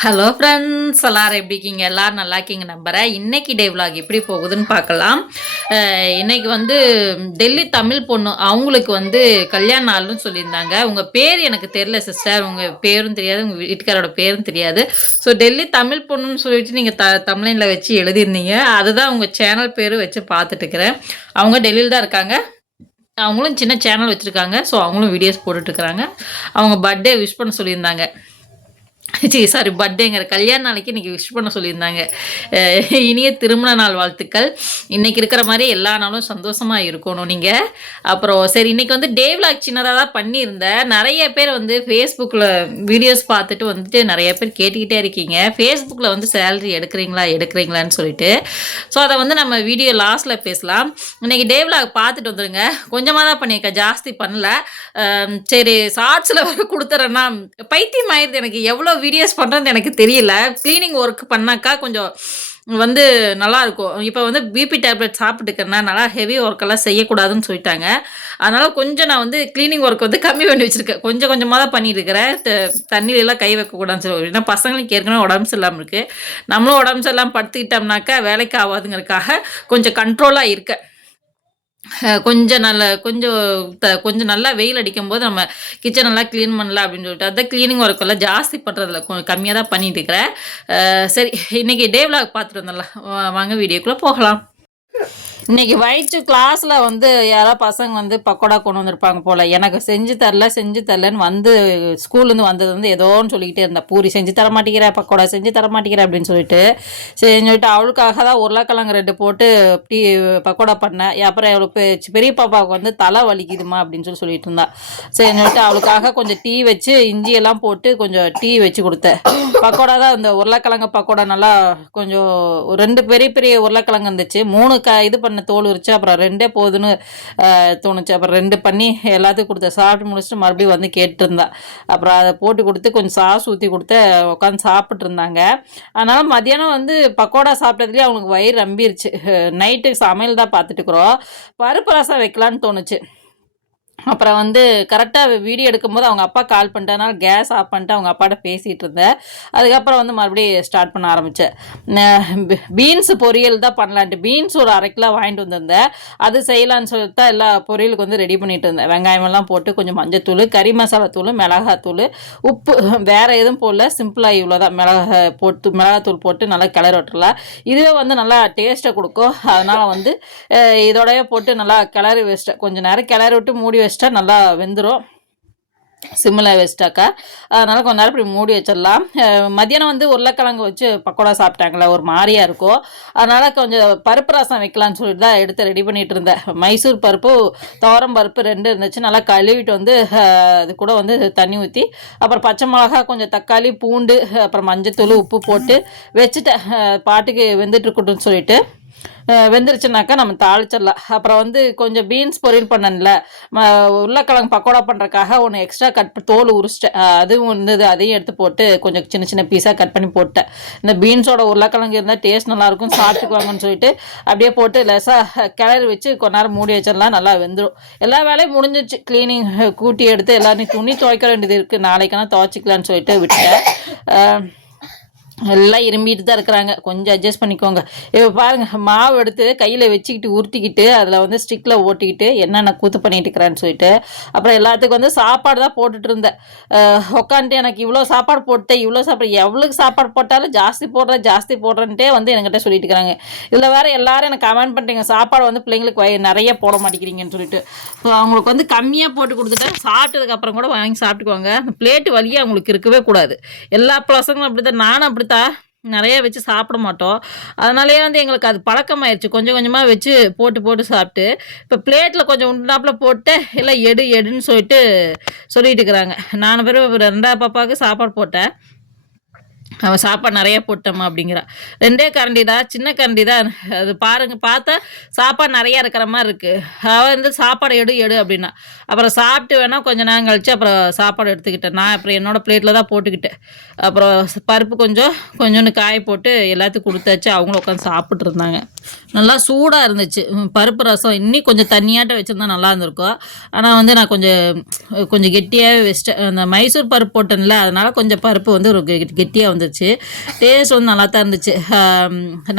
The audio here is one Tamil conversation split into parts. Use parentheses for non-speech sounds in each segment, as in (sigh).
ஹலோ ஃப்ரெண்ட்ஸ் எல்லாரும் எப்படி இருக்கீங்க? எல்லோரும் நல்லா இருக்கீங்க நம்புகிறேன் இன்னைக்கு டே விலாக் எப்படி போகுதுன்னு பார்க்கலாம். இன்றைக்கி இன்னைக்கு வந்து டெல்லி தமிழ் பொண்ணு அவங்களுக்கு வந்து கல்யாண நாள்னு சொல்லியிருந்தாங்க. உங்கள் பேர் எனக்கு தெரில சிஸ்டர் உங்கள் பேரும் தெரியாது உங்கள் வீட்டுக்காரோட பேரும் தெரியாது. ஸோ டெல்லி தமிழ் பொண்ணுன்னு சொல்லிட்டு நீங்கள் த தமிழில் வச்சு எழுதியிருந்தீங்க. அதுதான் உங்கள் சேனல் பேரும் வச்சு பார்த்துட்டு இருக்கிறேன் அவங்க டெல்லியில் தான் இருக்காங்க. அவங்களும் சின்ன சேனல் வச்சுருக்காங்க. ஸோ அவங்களும் வீடியோஸ் போட்டுட்ருக்குறாங்க அவங்க பர்த்டே விஷ் பண்ண சொல்லியிருந்தாங்க. ஜி சாரி பர்த்டேங்கிற கல்யாண நாளைக்கு இன்றைக்கி விஷ் பண்ண சொல்லியிருந்தாங்க. இனிய திருமண நாள் வாழ்த்துக்கள். இன்றைக்கி இருக்கிற மாதிரி எல்லா நாளும் சந்தோஷமாக இருக்கணும் நீங்கள் அப்புறம் சரி இன்றைக்கி வந்து டே விளாக் சின்னதாக தான் பண்ணியிருந்தேன். நிறைய பேர் வந்து ஃபேஸ்புக்கில் வீடியோஸ் பார்த்துட்டு வந்துட்டு நிறைய பேர் கேட்டுக்கிட்டே இருக்கீங்க. ஃபேஸ்புக்கில் வந்து சேலரி எடுக்கிறீங்களா எடுக்கிறீங்களான்னு சொல்லிட்டு. ஸோ அதை வந்து நம்ம வீடியோ லாஸ்ட்டில் பேசலாம். இன்றைக்கி டே விளாக் பார்த்துட்டு வந்துடுங்க கொஞ்சமாக தான் பண்ணியிருக்கேன் ஜாஸ்தி பண்ணல. சரி ஷார்ட்ஸில் வர (laughs) கொடுத்துறேன்னா பைத்தியம் ஆயிடுது எனக்கு. எவ்வளோ வீடியோஸ் பண்ணுறது எனக்கு தெரியல. க்ளீனிங் ஒர்க் பண்ணாக்கா கொஞ்சம் வந்து நல்லாயிருக்கும் இப்போ வந்து பிபி டேப்லெட் சாப்பிட்டுக்கிறேன்னா நல்லா ஹெவி ஒர்க்கெல்லாம் செய்யக்கூடாதுன்னு சொல்லிட்டாங்க. அதனால் கொஞ்சம் நான் வந்து க்ளீனிங் ஒர்க் வந்து கம்மி பண்ணி வச்சுருக்கேன். கொஞ்சம் கொஞ்சமாக தான் பண்ணிட்டு இருக்கிறேன் த- தண்ணியிலலாம் கை வைக்கக்கூடாதுன்னு சொல்லி ஏன்னா பசங்களுக்கு ஏற்கனவே உடம்பு சரியில்லாமல் இருக்குது நம்மளும் உடம்பு சரியில்லாமல் படுத்துக்கிட்டோம்னாக்கா வேலைக்கு ஆகாதுங்கிறதுக்காக கொஞ்சம் கண்ட்ரோலாக இருக்கேன். கொஞ்சம் நல்ல கொஞ்சம் த கொஞ்சம் நல்லா வெயில் அடிக்கும்போது நம்ம கிச்சன் நல்லா க்ளீன் பண்ணலாம் அப்படின்னு சொல்லிட்டு அதான் க்ளீனிங் ஒர்க் எல்லாம் ஜாஸ்தி பண்ணுறதில்ல கொஞ்சம் கம்மியாக தான் பண்ணிட்டு இருக்கிறேன். சரி இன்னைக்கு டே vlog பார்த்துட்டு வந்துடலாம். வாங்க வீடியோக்குள்ளே போகலாம். இன்னைக்கு வயிற்று கிளாஸில் வந்து யாரோ பசங்க வந்து பக்கோடா கொண்டு வந்திருப்பாங்க போல். எனக்கு செஞ்சு தரல செஞ்சு தரலன்னு வந்து ஸ்கூல்லேருந்து வந்தது வந்து ஏதோன்னு சொல்லிக்கிட்டே இருந்தா. பூரி செஞ்சு தர மாட்டேங்கிற பக்கோடா செஞ்சு தர மாட்டேங்கிற அப்படின்னு சொல்லிட்டு. சரின்னு சொல்லிட்டு அவளுக்காக தான் உருளைக்கிழங்கு ரெண்டு போட்டு டீ பக்கோடா பண்ணேன். அப்புறம் அவளுக்கு பெ- பெரிய பாப்பாவுக்கு வந்து தலை வலிக்குதுமா அப்படின்னு சொல்லி சொல்லிட்டு இருந்தா. சரின்னு சொல்லிட்டு அவளுக்காக கொஞ்சம் டீ வச்சு இஞ்சி எல்லாம் போட்டு கொஞ்சம் டீ வச்சு கொடுத்தேன். பக்கோடா தான் இந்த உருளைக்கிழங்கு பக்கோடா நல்லா கொஞ்சம் ஒரு ரெண்டு பெரிய பெரிய உருளைக்கிழங்கு இருந்துச்சு. மூணு க இது பண்ண தோல் உரிச்சு அப்புறம் ரெண்டே போதுன்னு தோணுச்சு. அப்புறம் ரெண்டு பண்ணி எல்லாத்துக்கும் கொடுத்தேன். சாப்பிட்டு முடிச்சுட்டு மறுபடியும் வந்து கேட்டுருந்தா. அப்புறம் அதை போட்டு கொடுத்து கொஞ்சம் சாஸ் ஊற்றி கொடுத்து உட்காந்து சாப்பிட்டு இருந்தாங்க அதனால் மதியானம் வந்து பக்கோடா சாப்பிட்டதுலேயே அவங்களுக்கு வயிறு ரம்பிருச்சு. நைட்டு சமையல் தான் பார்த்துட்டு இருக்கிறோம் பருப்பு ரசம் வைக்கலான்னு தோணுச்சு. அப்புறம் வந்து கரெக்டாக வீடியோ எடுக்கும்போது அவங்க அப்பா கால் பண்ணிட்டனால கேஸ் ஆஃப் பண்ணிட்டு அவங்க அப்பாட்ட பேசிகிட்டு இருந்தேன். அதுக்கப்புறம் வந்து மறுபடியும் ஸ்டார்ட் பண்ண ஆரம்பித்தேன் பீன்ஸ் பொரியல் தான் பண்ணலான்ட்டு பீன்ஸ் ஒரு அரை கிலோ வாங்கிட்டு வந்திருந்தேன். அது செய்யலான்னு சொல்லிட்டு தான் எல்லா பொரியலுக்கு வந்து ரெடி பண்ணிட்டு இருந்தேன். வெங்காயமெல்லாம் போட்டு கொஞ்சம் மஞ்சத்தூள் கறி மசாலா தூள் மிளகாத்தூள் உப்பு வேறு எதுவும் போடல. சிம்பிளாக இவ்வளோ தான் மிளகா போட்டு மிளகாத்தூள் போட்டு நல்லா கிளறி விட்டுறலாம். இதுவே வந்து நல்லா டேஸ்ட்டை கொடுக்கும். அதனால் வந்து இதோடய போட்டு நல்லா கிளறி வச்சிட்டேன். கொஞ்சம் நேரம் கிளறி விட்டு மூடி வச்சிட்டா நல்லா வெந்துடும் சிம்மில் வச்சிட்டாக்கா. அதனால் கொஞ்ச நேரம் இப்படி மூடி வச்சிடலாம். மதியானம் வந்து உருளைக்கிழங்கு வச்சு பக்கோடா சாப்பிட்டாங்களே ஒரு மாதிரியாக இருக்கும் அதனால் கொஞ்சம் பருப்பு ரசம் வைக்கலான்னு சொல்லிட்டு தான் எடுத்து ரெடி பண்ணிகிட்டு இருந்தேன். மைசூர் பருப்பு துவரம் பருப்பு ரெண்டு இருந்துச்சு. நல்லா கழுவிட்டு வந்து அது கூட வந்து தண்ணி ஊற்றி அப்புறம் பச்சை மிளகா கொஞ்சம் தக்காளி பூண்டு அப்புறம் மஞ்சத்தூள் உப்பு போட்டு வச்சுட்டேன். பாட்டுக்கு வெந்துட்டு இருக்கட்டும்னு சொல்லிட்டு. வெந்துருச்சுனாக்கா நம்ம தாளிச்சிடலாம். அப்புறம் வந்து கொஞ்சம் பீன்ஸ் பொரியல் பண்ணல உருளைக்கிழங்கு பக்கோடா பண்ணுறக்காக ஒன்று எக்ஸ்ட்ரா கட் தோல் உரிச்சிட்டேன். அதுவும் இருந்தது அதையும் எடுத்து போட்டு கொஞ்சம் சின்ன சின்ன பீஸாக கட் பண்ணி போட்டேன். இந்த பீன்ஸோட உருளைக்கிழங்கு இருந்தால் டேஸ்ட் நல்லாயிருக்கும் சாப்பிட்டுக்குவாங்கன்னு சொல்லிட்டு அப்படியே போட்டு லெஸாக கிளறி வச்சு கொஞ்ச நேரம் மூடி வச்சிடலாம் நல்லா வெந்துடும் எல்லா வேலையும் முடிஞ்சிச்சு க்ளீனிங் கூட்டி எடுத்து எல்லாத்தையும் துணி துவைக்க வேண்டியது இருக்குது நாளைக்கான துவைச்சிக்கலான்னு சொல்லிட்டு விட்டேன் எல்லாம் இரும்பிட்டு தான் இருக்கிறாங்க. கொஞ்சம் அட்ஜஸ்ட் பண்ணிக்கோங்க. இப்போ பாருங்கள் மாவு எடுத்து கையில் வச்சுக்கிட்டு உருட்டிக்கிட்டு அதில் வந்து ஸ்டிக்கில் ஓட்டிக்கிட்டு என்னென்ன கூத்து பண்ணிட்டு இருக்கிறேன்னு சொல்லிட்டு அப்புறம் எல்லாத்துக்கும் வந்து சாப்பாடு தான் போட்டுட்டு இருந்தேன். உட்காந்துட்டு உக்காந்துட்டு எனக்கு இவ்வளோ சாப்பாடு போட்டேன் இவ்வளோ சாப்பாடு எவ்வளோக்கு சாப்பாடு போட்டாலும் ஜாஸ்தி போடுறேன் ஜாஸ்தி போடுறேன்ட்டே வந்து என்கிட்ட சொல்லிட்டு இருக்கிறாங்க. இதில் வேற எல்லாரும் எனக்கு கமெண்ட் பண்ணுறீங்க சாப்பாடு வந்து பிள்ளைங்களுக்கு வய நிறைய போட மாட்டேங்கிறீங்கன்னு சொல்லிட்டு. ஸோ அவங்களுக்கு வந்து கம்மியாக போட்டு கொடுத்துட்டேன். சாப்பிட்டதுக்கப்புறம் கூட வாங்கி சாப்பிட்டுக்குவாங்க அந்த பிளேட்டு வழியே அவங்களுக்கு இருக்கவே கூடாது. எல்லா பசங்களும் அப்படி தான் நானும் கொடுத்தா நிறைய வச்சு சாப்பிட மாட்டோம். அதனாலேயே வந்து எங்களுக்கு அது பழக்கமாயிருச்சு. கொஞ்சம் கொஞ்சமாக வச்சு போட்டு போட்டு சாப்பிட்டு இப்போ பிளேட்டில் கொஞ்சம் உண்டாப்பில் போட்டு எல்லாம் எடு எடுன்னு சொல்லிட்டு சொல்லிட்டு இருக்கிறாங்க. நான் பேரும் ரெண்டாவது பாப்பாவுக்கு சாப்பாடு போட்டேன். அவன் சாப்பாடு நிறைய போட்டம்மா அப்படிங்கிறா. ரெண்டே கரண்டி தான் சின்ன கரண்டி தான் அது பாருங்க பார்த்தா சாப்பாடு நிறையா இருக்கிற மாதிரி இருக்குது அவள் வந்து சாப்பாடு எடு எடு அப்படின்னா. அப்புறம் சாப்பிட்டு வேணால் கொஞ்சம் நேரம் கழித்து அப்புறம் சாப்பாடு எடுத்துக்கிட்டேன். நான் அப்புறம் என்னோடய பிளேட்டில் தான் போட்டுக்கிட்டேன். அப்புறம் பருப்பு கொஞ்சம் கொஞ்சோண்டு காய போட்டு எல்லாத்தையும் கொடுத்தாச்சு. அவங்களும் உட்காந்து சாப்பிட்டு இருந்தாங்க. நல்லா சூடாக இருந்துச்சு. பருப்பு ரசம். இன்னி கொஞ்சம் தண்ணியாட்ட வச்சுருந்தா நல்லா இருந்திருக்கும். ஆனால் வந்து நான் கொஞ்சம் கொஞ்சம் கெட்டியாகவே வச்சிட்டேன். அந்த மைசூர் பருப்பு போட்டேன்ல அதனால் கொஞ்சம் பருப்பு வந்து ஒரு கெட்டியாக வந்து இருந்துச்சு. டேஸ்ட் வந்து நல்லா தான் இருந்துச்சு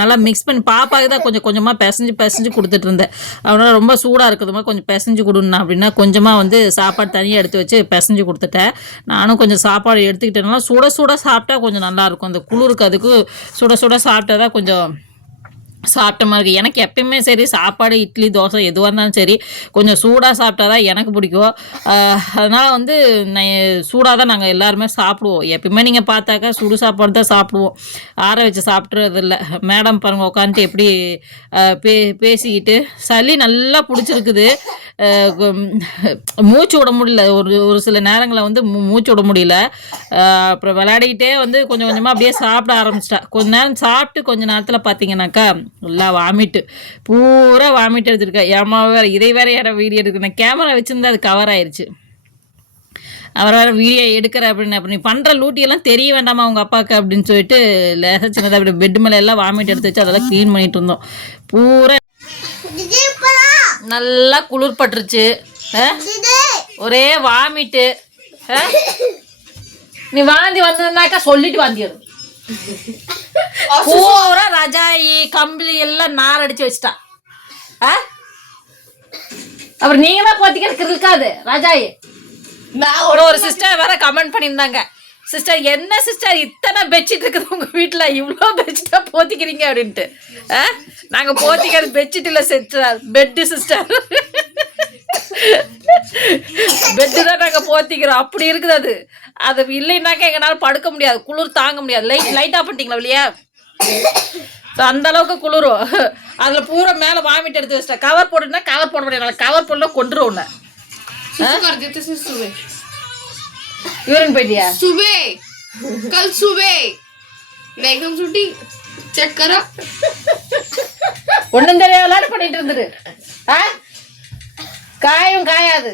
நல்லா மிக்ஸ் பண்ணி பாப்பாவுக்கு தான் கொஞ்சம் கொஞ்சமாக பிசைஞ்சு பிசைஞ்சு கொடுத்துட்டு இருந்தேன் அவனால் ரொம்ப சூடாக இருக்குதுமா கொஞ்சம் பிசைஞ்சு கொடுன்னா அப்படின்னா கொஞ்சமாக வந்து சாப்பாடு தனியாக எடுத்து வச்சு பிசைஞ்சு கொடுத்துட்டேன். நானும் கொஞ்சம் சாப்பாடு எடுத்துக்கிட்டேனால சுட சுட சாப்பிட்டா கொஞ்சம் நல்லாயிருக்கும் அந்த குளிருக்கு அதுக்கு சுட சுட சாப்பிட்டா தான் கொஞ்சம் சாப்பிட்ட மாதிரி எனக்கு எப்பயுமே சரி சாப்பாடு இட்லி தோசை எதுவாக இருந்தாலும் சரி கொஞ்சம் சூடாக சாப்பிட்டா தான் எனக்கு பிடிக்கும். அதனால் வந்து நான் சூடாக தான் நாங்கள் எல்லாருமே சாப்பிடுவோம். எப்பயுமே நீங்கள் பார்த்தாக்கா சுடு சாப்பாடு தான் சாப்பிடுவோம். ஆற வச்சு சாப்பிட்றது இல்லை மேடம் பாருங்க உட்காந்துட்டு எப்படி பே பேசிக்கிட்டு சளி நல்லா பிடிச்சிருக்குது. மூச்சு விட முடியல. ஒரு ஒரு சில நேரங்களில் வந்து மூ- மூச்சு விட முடியல. அப்புறம் விளையாடிக்கிட்டே வந்து கொஞ்சம் கொஞ்சமாக அப்படியே சாப்பிட ஆரம்பிச்சிட்டா. கொஞ்ச நேரம் சாப்பிட்டு கொஞ்சம் நேரத்தில் பார்த்தீங்கன்னாக்கா நல்லா வாமிட்டு பூரா வாமிட் எடுத்துருக்கேன் ஏமா வேற இதை வேற யாரோ வீடியோ எடுக்கிறேன் கேமரா வச்சுருந்தா அது கவர் ஆயிடுச்சு அவர் வேறு வீடியோ எடுக்கிற அப்படின்னு அப்படி நீ பண்ணுற லூட்டியெல்லாம் தெரிய வேண்டாமா அவங்க அப்பாவுக்கு அப்படின்னு சொல்லிட்டு லேசாக சின்னதாக அப்படி பெட் மேலே எல்லாம் வாமிட் எடுத்து வச்சு அதெல்லாம் க்ளீன் பண்ணிட்டு இருந்தோம். பூரா நல்லா குளிர் பட்டுருச்சு. ஒரே வாமிட்டு நீ வாந்தி வந்ததுனாக்கா சொல்லிட்டு வாந்தியது. பூரா ரஜாயி கம்பளி எல்லாம் நார் அடிச்சு வச்சிட்டா? அப்புறம் நீங்க தான் போத்திக்கிறதுக்கு இருக்காது ரஜாயி ஒரு ஒரு சிஸ்டர் வேற கமெண்ட் பண்ணியிருந்தாங்க. சிஸ்டர் என்ன சிஸ்டர் இத்தனை பெட்ஷீட் இருக்குது உங்க வீட்ல இவ்வளோ பெட்ஷீட்டா போத்திக்கிறீங்க அப்படின்ட்டு. ஆ? நாங்க போத்திக்கிறது பெட்ஷீட் இல்ல சிஸ்டர் பெட்டு சிஸ்டர் பெட்டு தான் நாங்கள் போத்திக்கிறோம். அப்படி இருக்குது அது. அது இல்லைன்னாக்கா எங்களால் படுக்க முடியாது. குளிர் தாங்க முடியாது. லைட் லைட்டாக பண்ணிட்டீங்களா இல்லையா ஸோ அந்த அளவுக்கு குளிரும். அதில் பூரா மேலே வாமிட் எடுத்து வச்சிட்டேன். கவர் போட்டுனா கவர் போட முடியாது. கவர் போடல கொண்டுரும் உன்னை. யூரின் போயிட்டியா? சுபே கல் சுபே வேகம் சுட்டி. செக் கரோ ஒன்றும் தெரியாத பண்ணிட்டு இருந்துரு. ஆ? காயும் காயாது.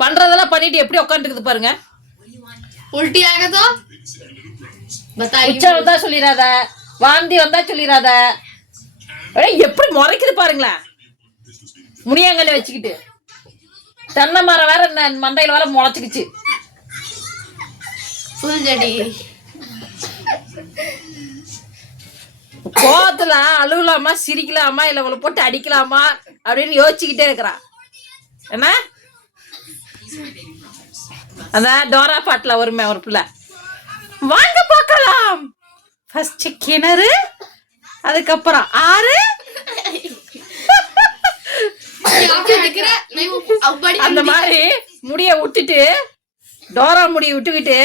பண்றதெல்லாம் பண்ணிட்டு எப்படி உட்காந்துருக்குது பாருங்க. உல்டி ஆகதோ? உச்சம் வந்தா சொல்லிடாத வாந்தி வந்தா சொல்லிடாத எப்படி முறைக்குது பாருங்களேன் முனியாங்கல்ல வச்சுக்கிட்டு. தென்னை மரம் வேற மண்டையில் வேற முளைச்சிக்கிச்சு. கோத்துல அழுகலாமா சிரிக்கலாமா இல்ல இவளை போட்டு அடிக்கலாமா அப்படின்னு யோசிச்சுக்கிட்டே இருக்கிறான் என்ன? அதான் டோரா பாட்டில் வருமே ஒரு பிள்ளை. வாங்க பார்க்கலாம். ஃபர்ஸ்ட் கிணறு அதுக்கப்புறம் ஆறு. அந்த மாதிரி முடிய விட்டுட்டு டோரா முடிய விட்டுக்கிட்டு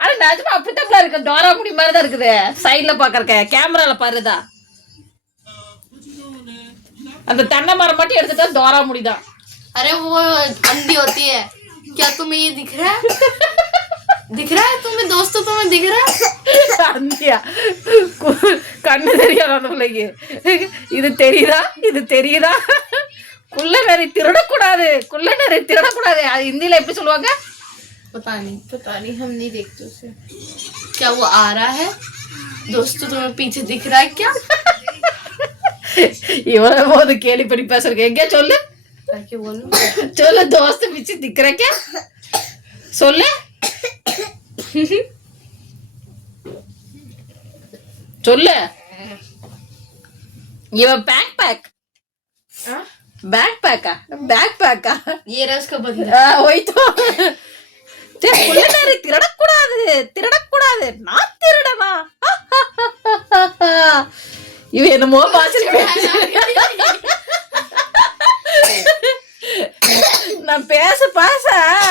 ஆனா நிஜமா அப்படித்தான் இருக்கு டோரா முடி மாதிரி தான் இருக்குது சைட்ல பாக்கறக்க கேமரால பாருதா அந்த தென்னை மரம் மட்டும் எடுத்துட்டா டோரா முடிதான் अरे वो अंधी होती है क्या तुम्हें ये दिख रहा है दिख रहा है तुम्हें दोस्तों तुम्हें दिख रहा है அந்தியா கு- கண்ணு தெரியாது அந்த பிள்ளைக்கு இது தெரியுதா இது தெரியுதா குள்ள நரி திருடக்கூடாது குள்ள நரி திருடக்கூடாது அது ஹிந்தியில எப்படி சொல்லுவாங்க पता नहीं पता नहीं हम नहीं देखते उसे। क्या वो आ रहा है? दोस्तों तुम्हें पीछे दिख रहा है क्या? (laughs) ये वाला बहुत अकेली बड़ी पैसा गए क्या चोले चोले दोस्त पीछे दिख रहा है क्या? सोले चोले (laughs) ये वो pack pack bag pack bag pack ये रस का बंदा वही तो। நேரம் திருடக்கூடாது திருடக்கூடாது நான் திருடனா இவ என்னமோ பாசிட்டு நான் பேச பேச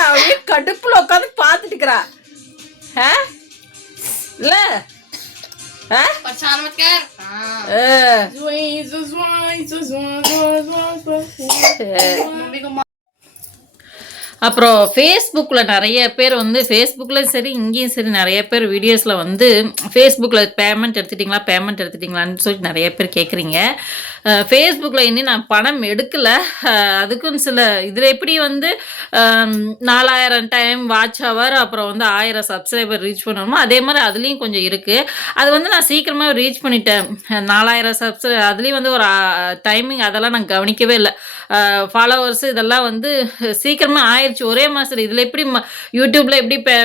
அப்படியே கடுப்புல உட்காந்து பார்த்துட்டு இருக்கிறா ஆ? இல்ல ஆ? परेशान मत कर हाँ ஆ. मम्मी को அப்புறம் ஃபேஸ்புக்கில் நிறைய பேர் வந்து ஃபேஸ்புக்கில் சரி இங்கேயும் சரி நிறைய பேர் வீடியோஸில் வந்து ஃபேஸ்புக்கில் பேமெண்ட் எடுத்துட்டிங்களா பேமெண்ட் எடுத்துட்டிங்களான்னு சொல்லி நிறைய பேர் கேட்குறீங்க ஃபேஸ்புக்கில் இன்னும் நான் பணம் எடுக்கலை. அதுக்குன்னு சில இதில் எப்படி வந்து நாலாயிரம் டைம் வாட்ச் ஹவர் அப்புறம் வந்து ஆயிரம் சப்ஸ்கிரைபர் ரீச் பண்ணணுமோ அதே மாதிரி அதுலேயும் கொஞ்சம் இருக்குது அது வந்து நான் சீக்கிரமாக ரீச் பண்ணிட்டேன். நாலாயிரம் சப்ஸ்கிரை அதுலேயும் வந்து ஒரு டைமிங் அதெல்லாம் நான் கவனிக்கவே இல்லை. ஃபாலோவர்ஸ் இதெல்லாம் வந்து சீக்கிரமாக ஆயிடுச்சு ஒரே மாதத்தில் இதில் எப்படி ம- யூடியூப்பில் எப்படி இப்போ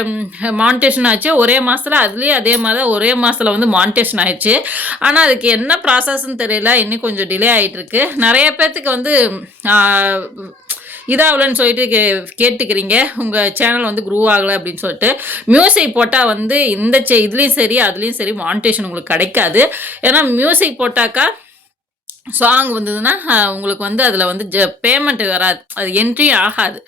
மானிட்டேஷன் ஆச்சு? ஒரே மாதத்தில் அதுலேயும் அதே மாதிரி தான் ஒரே மாதத்தில் வந்து மானிட்டேஷன் ஆயிடுச்சு. ஆனால் அதுக்கு என்ன ப்ராசஸ்ன்னு தெரியல. இன்னும் கொஞ்சம் டிலே ஆகிட்டுருக்கு நிறைய பேர்த்துக்கு வந்து இதாகலன்னு சொல்லிட்டு கே கேட்டுக்கிறீங்க. உங்கள் சேனல் வந்து க்ரூ ஆகலை அப்படின்னு சொல்லிட்டு. மியூசிக் போட்டால் வந்து இந்த செ இதுலேயும் சரி அதுலேயும் சரி மானிட்டேஷன் உங்களுக்கு கிடைக்காது. ஏன்னா மியூசிக் போட்டாக்கா சாங் வந்ததுன்னா உங்களுக்கு வந்து அதில் வந்து ஜ பேமெண்ட் வராது. அது என்ட்ரியும் ஆகாது.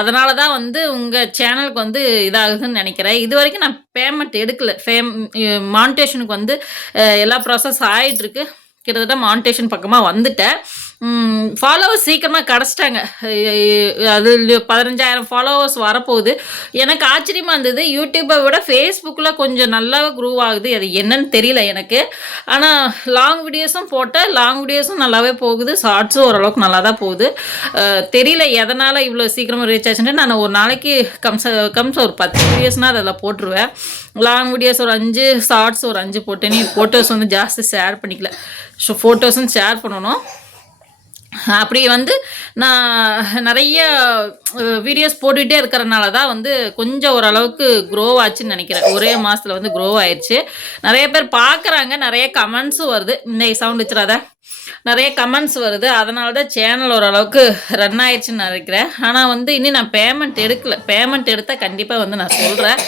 அதனால தான் வந்து உங்கள் சேனலுக்கு வந்து இதாகுதுன்னு நினைக்கிறேன். இது வரைக்கும் நான் பேமெண்ட் எடுக்கல. ஃபேம் மானிட்டேஷனுக்கு வந்து எல்லா ப்ராசஸ் ஆகிட்டுருக்கு கிட்டத்தட்ட மானிட்டேஷன் பக்கமாக வந்துட்டேன். ஃபாலோவர்ஸ் சீக்கிரமாக கிடச்சிட்டாங்க. அது பதினஞ்சாயிரம் ஃபாலோவர்ஸ் வரப்போகுது. எனக்கு ஆச்சரியமாக இருந்தது யூடியூப்பை விட ஃபேஸ்புக்கில் கொஞ்சம் நல்லா க்ரூவ் ஆகுது. அது என்னன்னு தெரியல எனக்கு. ஆனால் லாங் வீடியோஸும் போட்டேன். லாங் வீடியோஸும் நல்லாவே போகுது. ஷார்ட்ஸும் ஓரளவுக்கு நல்லா தான் போகுது தெரியல எதனால் இவ்வளோ சீக்கிரமாக ரீச் ஆச்சுன்னு. நான் ஒரு நாளைக்கு கம்ச கம்ச ஒரு பத்து வீடியோஸ்னால் அதில் போட்டுருவேன். லாங் வீடியோஸ் ஒரு அஞ்சு ஷார்ட்ஸ் ஒரு அஞ்சு போட்டேன் ஃபோட்டோஸ் வந்து ஜாஸ்தி ஷேர் பண்ணிக்கல. ஸோ ஃபோட்டோஸும் ஷேர் பண்ணணும். அப்படி வந்து நான் நிறைய வீடியோஸ் போட்டுகிட்டே இருக்கிறனால தான் வந்து கொஞ்சம் ஓரளவுக்கு க்ரோ ஆச்சுன்னு நினைக்கிறேன். ஒரே மாதத்தில் வந்து க்ரோ ஆயிடுச்சு நிறைய பேர் பார்க்குறாங்க நிறைய கமெண்ட்ஸும் வருது. இன்னைக்கு சவுண்ட் வச்சுறாத நிறைய கமெண்ட்ஸ் வருது. அதனால தான் சேனல் ஓரளவுக்கு ரன் ஆயிடுச்சுன்னு நினைக்கிறேன். ஆனால் வந்து இன்னும் நான் பேமெண்ட் எடுக்கல. பேமெண்ட் எடுத்தால் கண்டிப்பாக வந்து நான் சொல்கிறேன்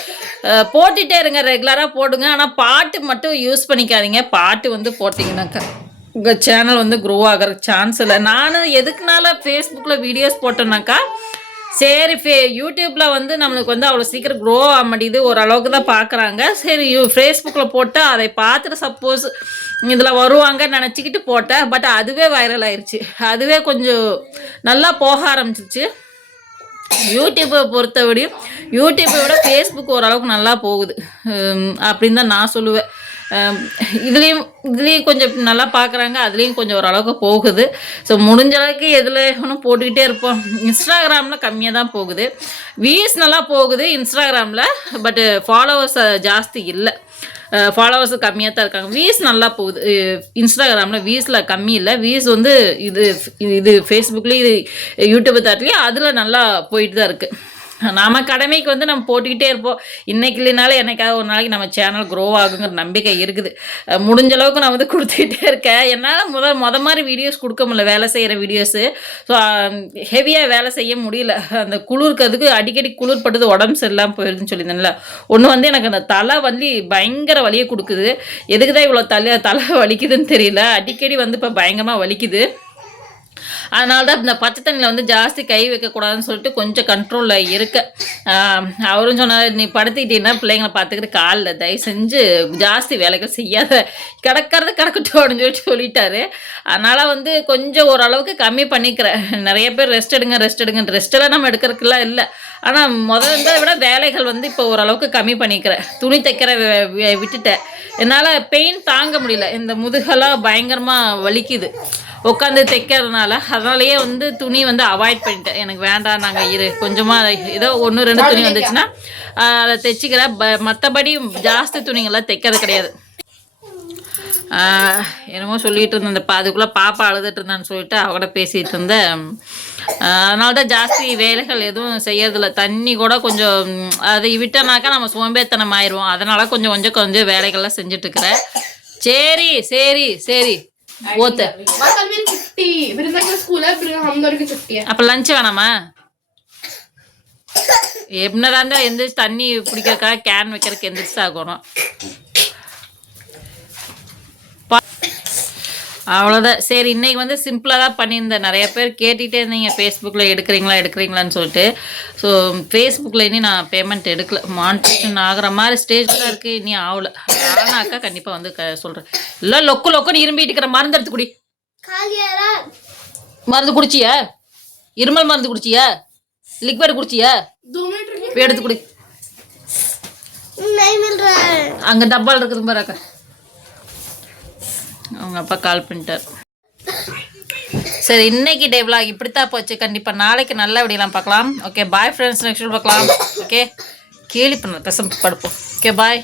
போட்டுகிட்டே இருங்க. ரெகுலராக போடுங்க. ஆனால் பாட்டு மட்டும் யூஸ் பண்ணிக்காதீங்க. பாட்டு வந்து போட்டிங்கனாக்கா உங்கள் சேனல் வந்து க்ரோ ஆகிற சான்ஸ் இல்லை. நானும் எதுக்குனால ஃபேஸ்புக்கில் வீடியோஸ் போட்டேன்னாக்கா சரி ஃபே யூடியூப்பில் வந்து நம்மளுக்கு வந்து அவ்வளோ சீக்கிரம் க்ரோ ஆக மாட்டேங்குது ஓரளவுக்கு தான் பார்க்குறாங்க சரி யூ ஃபேஸ்புக்கில் போட்டு அதை பார்த்துட்டு சப்போஸ் இதில் வருவாங்கன்னு நினச்சிக்கிட்டு போட்டேன். பட் அதுவே வைரல் ஆயிடுச்சு அதுவே கொஞ்சம் நல்லா போக ஆரம்பிச்சிச்சு யூடியூப்பை பொறுத்தவரையும் யூடியூப்பை விட ஃபேஸ்புக் ஓரளவுக்கு நல்லா போகுது. அப்படின்னு தான் நான் சொல்லுவேன். இதுலேயும் இதுலேயும் கொஞ்சம் நல்லா பார்க்குறாங்க அதுலேயும் கொஞ்சம் ஓரளவுக்கு போகுது. ஸோ முடிஞ்ச அளவுக்கு எதில் ஒன்றும் போட்டுக்கிட்டே இருப்போம். இன்ஸ்டாகிராமில் கம்மியாக தான் போகுது. வியூஸ் நல்லா போகுது இன்ஸ்டாகிராமில் பட்டு ஃபாலோவர்ஸ் ஜாஸ்தி இல்லை. ஃபாலோவர்ஸ் கம்மியாக தான் இருக்காங்க. வியூஸ் நல்லா போகுது. இன்ஸ்டாகிராமில் வியூஸில் கம்மி இல்லை. வியூஸ் வந்து இது இது ஃபேஸ்புக்லேயும் இது யூடியூப் தாட்லேயும் அதில் நல்லா போயிட்டு தான் இருக்குது நாம் கடமைக்கு வந்து நம்ம போட்டுக்கிட்டே இருப்போம். இன்னைக்கு இல்லைனாலும் என்னைக்காவது ஒரு நாளைக்கு நம்ம சேனல் க்ரோ ஆகுங்கிற நம்பிக்கை இருக்குது. முடிஞ்ச அளவுக்கு நான் வந்து கொடுத்துக்கிட்டே இருக்கேன். என்னால் முத மொத மாதிரி வீடியோஸ் கொடுக்க முடியல. வேலை செய்கிற வீடியோஸு ஸோ ஹெவியாக வேலை செய்ய முடியல. அந்த குளிருக்கு அதுக்கு அடிக்கடி குளிர் பட்டது உடம்பு சரியில்லாமல் போயிருதுன்னு சொல்லியிருந்தேன்ல. ஒன்று வந்து எனக்கு அந்த தலை வலி பயங்கர வலியை கொடுக்குது. எதுக்கு தான் இவ்வளோ தலை தலை வலிக்குதுன்னு தெரியல. அடிக்கடி வந்து இப்போ பயங்கரமாக வலிக்குது. அதனால தான் இந்த பச்சை தண்ணியில் வந்து ஜாஸ்தி கை வைக்கக்கூடாதுன்னு சொல்லிட்டு கொஞ்சம் கண்ட்ரோலில் இருக்க. அவரும் சொன்னார் நீ படுத்திக்கிட்டீங்கன்னா பிள்ளைங்களை பார்த்துக்கிட்டு காலில் தயவு செஞ்சு ஜாஸ்தி வேலைகள் செய்யாத. கிடக்கிறது கிடக்கட்டும் அப்படின்னு சொல்லிட்டு சொல்லிட்டாரு. அதனால் வந்து கொஞ்சம் ஓரளவுக்கு கம்மி பண்ணிக்கிறேன் நிறைய பேர் ரெஸ்ட் எடுங்க ரெஸ்ட் எடுங்க. ரெஸ்ட்டெல்லாம் நம்ம எடுக்கிறதுக்குலாம் இல்லை. ஆனால் முதல்ல இருந்ததை விட வேலைகள் வந்து இப்போ ஓரளவுக்கு கம்மி பண்ணிக்கிறேன் துணி தைக்கிற விட்டுட்டேன். என்னால் பெயின் தாங்க முடியல. இந்த முதுகெல்லாம் பயங்கரமாக வலிக்குது. உட்காந்து தைக்கிறதுனால அதனாலயே வந்து துணி வந்து அவாய்ட் பண்ணிட்டேன். எனக்கு வேண்டாம் நாங்கள் இரு. கொஞ்சமாக ஏதோ ஒன்று ரெண்டு துணி வந்துச்சுன்னா அதை தைச்சிக்கிறேன். ப மற்றபடி ஜாஸ்தி துணிங்கள்லாம் தைக்கிறது கிடையாது. என்னமோ சொல்லிட்டு இருந்தேன். இந்த பா அதுக்குள்ளே பாப்பா அழுதுட்டு இருந்தான்னு சொல்லிட்டு அவகிட்ட பேசிகிட்டு இருந்தேன். அதனால தான் ஜாஸ்தி வேலைகள் எதுவும் செய்யறதில்ல. தண்ணி கூட கொஞ்சம் அதை விட்டனாக்கா நம்ம சோம்பேத்தனம் ஆயிடுவோம். அதனால கொஞ்சம் கொஞ்சம் கொஞ்சம் வேலைகள்லாம் செஞ்சுட்டு இருக்கிறேன். சரி சரி சரி. ஓத்த माँ कल मेरी छुट्टी फिर का स्कूल है फिर हम दोनों की छुट्टी है அப்போ லஞ்ச் வேணாமா எப்படிதான் இருந்தால் எந்திரிச்சு தண்ணி பிடிக்கிறக்கா கேன் வைக்கிறதுக்கு எந்திரிச்சு ஆகணும் அவ்வளோதான் சரி இன்றைக்கி வந்து சிம்பிளாக தான் பண்ணியிருந்தேன். நிறைய பேர் கேட்டுகிட்டே இருந்தீங்க ஃபேஸ்புக்கில் எடுக்கிறீங்களா எடுக்கிறீங்களான்னு சொல்லிட்டு. ஸோ ஃபேஸ்புக்கில் இனி நான் பேமெண்ட் எடுக்கல. மானிட்டேஷன் ஆகிற மாதிரி ஸ்டேஜ் தான் இருக்குது இனி ஆகலை. ஆனால் அக்கா கண்டிப்பாக வந்து க சொல்கிறேன் இல்லை லொக்கு லொக்குன்னு இரும்பிட்டு இருக்கிற மருந்து எடுத்து குடி. மருந்து குடிச்சியா? இருமல் மருந்து குடிச்சியா? லிக்விட் குடிச்சியா? எடுத்து குடி. அங்கே டப்பால் இருக்குது பாரு அக்கா. அவங்க அப்பா கால் பண்ணிட்டார். சரி இன்னைக்கு டே விளாக் இப்படித்தான் போச்சு. கண்டிப்பாக நாளைக்கு நல்ல விடியெல்லாம் பார்க்கலாம். ஓகே பாய் ஃப்ரெண்ட்ஸ் நெக்ஸ்ட் பார்க்கலாம். ஓகே கேலி பண்ண பெசம் படுப்போம். Okay bye